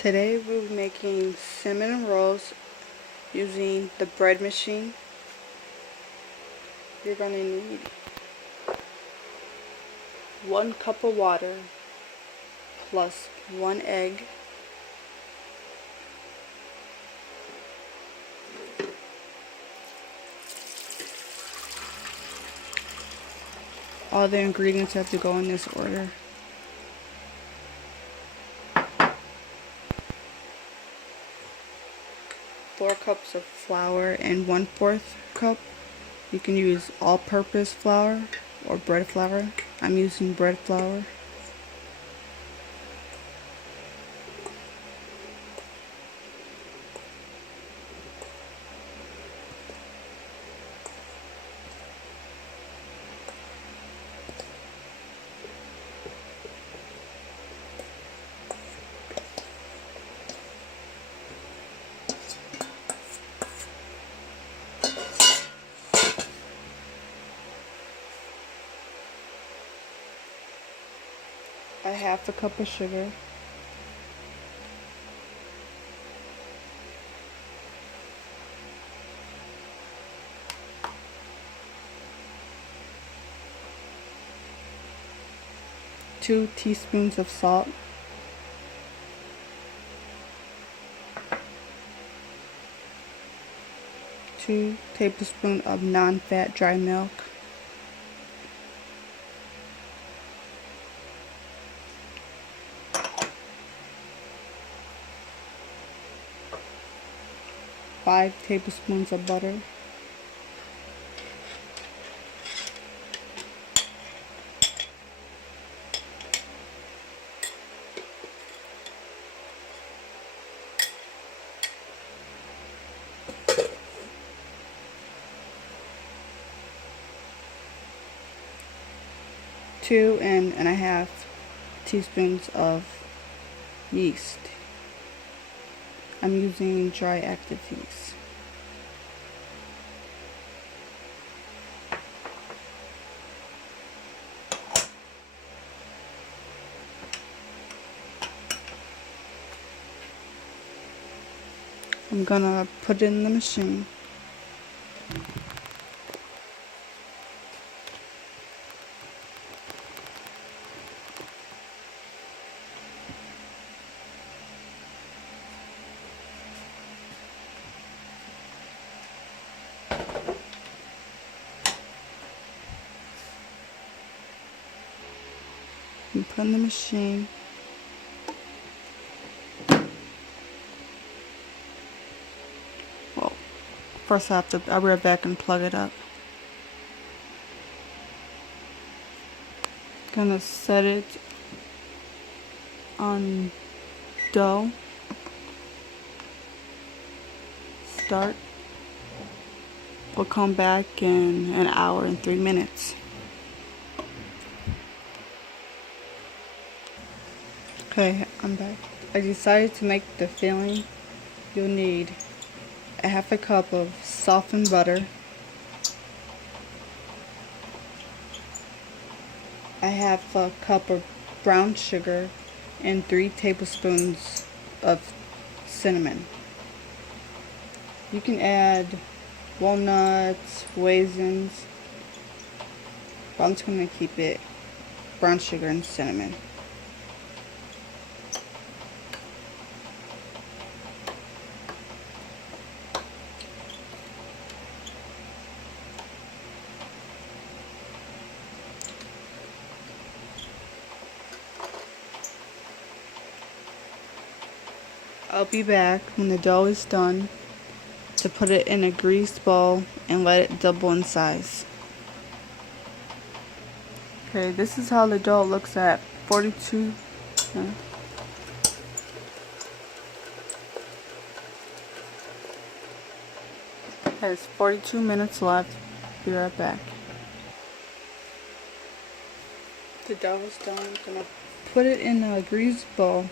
Today we'll be making cinnamon rolls using the bread machine. You're going to need 1 cup of water plus 1 egg, all the ingredients have to go in this order. Four cups of flour and 1/4 cup. You can use all-purpose flour or bread flour. I'm using bread flour. A 1/2 cup of sugar, 2 teaspoons of salt, 2 tablespoons of non-fat dry milk, 5 tablespoons of butter, 2.5 teaspoons of yeast. I'm using dry active yeast. I'm gonna put it in the machine. And put in the machine. Well, first I'll be right back and plug it up. Gonna set it on dough. Start. We'll come back in an hour and 3 minutes. Okay, I'm back. I decided to make the filling. You'll need a 1/2 cup of softened butter, a 1/2 cup of brown sugar, and 3 tablespoons of cinnamon. You can add walnuts, raisins, but I'm just going to keep it brown sugar and cinnamon. I'll be back when the dough is done to put it in a greased bowl and let it double in size. Okay, this is how the dough looks at 42. Has 42 minutes left. Be right back. The dough is done. I'm gonna put it in a greased bowl